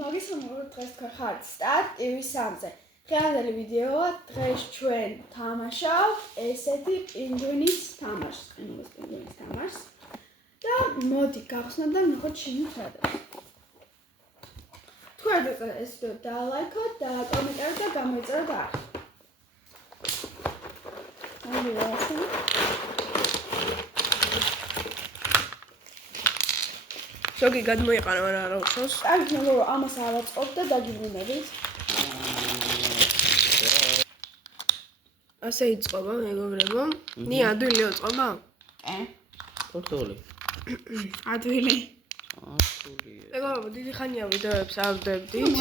მოგესალმებით დღეს თქვენ ხართ სტარტ TV3-ზე. დღევანდელი ვიდეოა დღეს ჩვენ თამაშავთ ესეთი პინგვინის თამაშს, პინგვინის თამაშს. და მოდი გავხსნათ და ნახოთ შემოხადოთ. თქვენ ეს ვიდეო დალაიქოთ და კომენტარით და გამოიწეროთ ახლა. ზოგი გადმოიყარა, მაგრამ არა უშავს. კარგი, მეგობრო, ამას ავაწყობ და დაგიბრუნებით. ასე იწყობა, მეგობრებო. ნია, ადვილი იწყობა? პორტოლი. ადვილი. მეგობრებო, დიდი ხანია ვიდეოებს ავდებდით.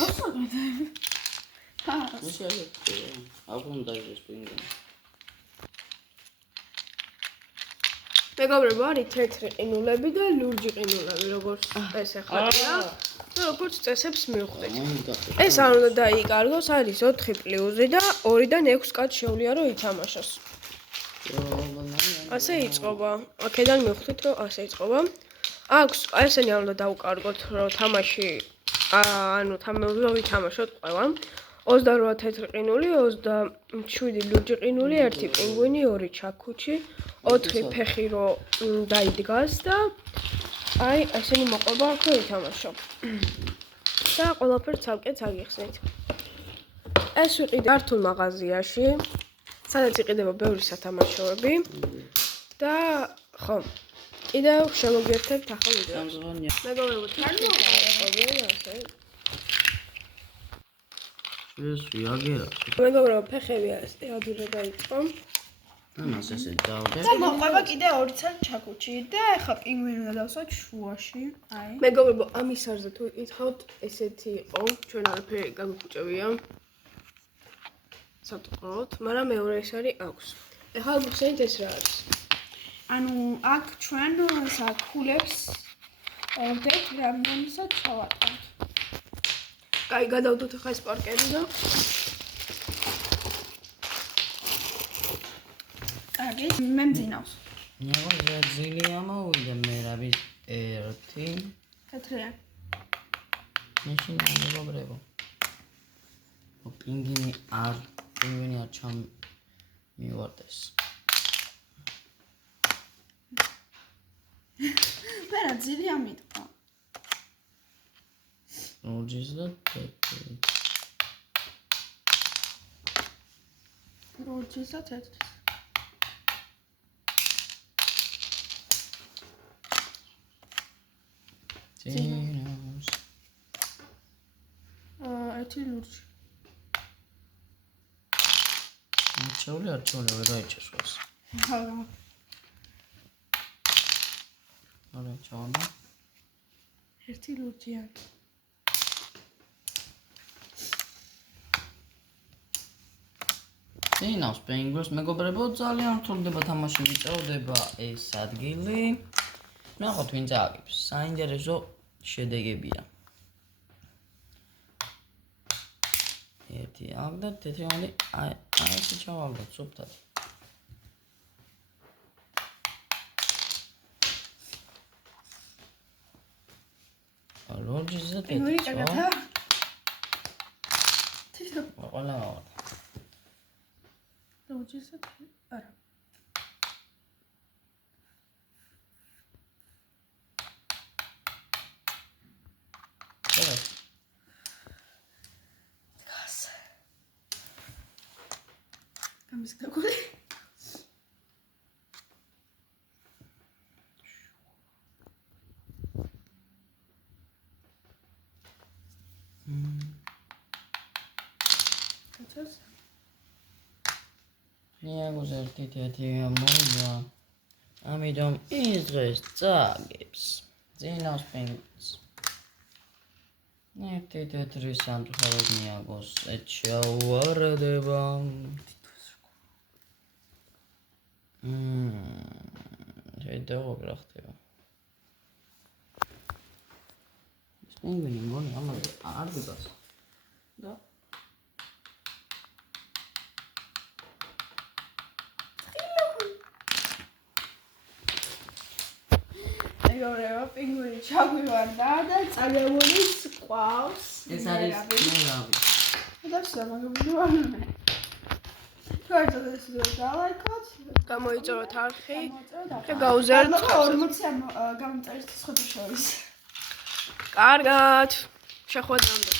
მეგობრებო, არის თეთრი ყინულები და ლურჯი ყინულები, როგორც ესე ხარია. და როგორც წესებს მივხვდით. ეს არ უნდა დაიკარგოს, არის 4+-ი და 2-დან 6 კაც შეუძლია რომ ითამაშოს. ასე იწყობა. აქედან მივხვდით რომ ასე იწყობა. აქვს ესენი არ უნდა დაუკარგოთ, რომ თამაში ანუ თამაშობ ვითამაშოთ ყველა. 28 თეთრი ყინული, 27 ლურჯი ყინული, 1 პინგვინი, 2 ჩაქუჩი, 4 ფეხი რო დაიდგას და აი ესენი მოყვება აქ რო ითამაშო. და ყველაფერს ცალკე წაგიხსნით. ეს ვიყიდე ქართულ მაღაზიაში, სადაც იყიდება ბევრი სათამაშოები და ხო, კიდევ შემოგიერთებთ ახალ ვიდეოს. მეგობრებო, მეგობრებო, ფეხები ასე ადვილად დაიწყო. ამას ესე დავდე. და მოყვება კიდე 2 ცალ ჩაქუჩი და ახლა პინგვინი უნდა დავსვათ შუაში. აი. მეგობრებო, ამის არზე თუ იკითხავთ, ესეთი იყო, ჩვენ არაფერი გაგუხუჭებია. სატყროთ, მაგრამ მეორე ეს არის აქვს. ეხლა გიხსენით ეს რა არის? ანუ აქ ჩვენ საკულებს ვდებთ რამდენისაც ჩავატართ. აი, გადავდოთ ახლა ეს პარკერი და კარგი, მე მძინავს. ნეღო ზილი ამოვიდა მე რა ვი 1 თეთრია. მაშინ მეგობრებო. პინგვინი არ ჩამივარდეს. მე რა ძილი ამიტყვა. ლურჯის და თეთრი. ლურჯის და თეთრი. ძინავს. ერთი ლურჯი. ჩაული ვერ დაიჭესოს. არა, ჩავა. ერთი ლურჯია. ძინავს პინგვინს, მეგობრებო, ძალიან რთულდება თამაში ვიწევდება ეს ადგილი. ნახოთ ვინ წააგებს. საინტერესო შედეგებია. ერთი აქ და თეთრი ამდი აი ესე ჩავალდოთ სუფთად. ლურჯის და პინგვინი თეთრი. კარგადა. თითო ყველა ვარ. ლურჯის და თეთრი. არა. ამის გაგული. კაცოს. ნიაგოს ერთი თეთრი ამოვიდა. ამიტომ ის დღეს წააგებს. ძინავს პინგვინს. ერთი თეთრი სამწუხაროდ ნიაგოს ეჩავარდება. შეიძლება რა ხდება. ეს პინგვინი მგონი ამაზე არ დგას. და მელიორება, პინგვინი ჩაგვივარდა და წაგებულის ყავს. ეს არის მერავი. და всё, მაგობრივანე. თორემ ეს დალაიქოთ. გამოიწეროთ არხი და და გაუზიაროთ. 40 გამომწერეთ სხვათა შორის. კარგად. შეხვედრამდე.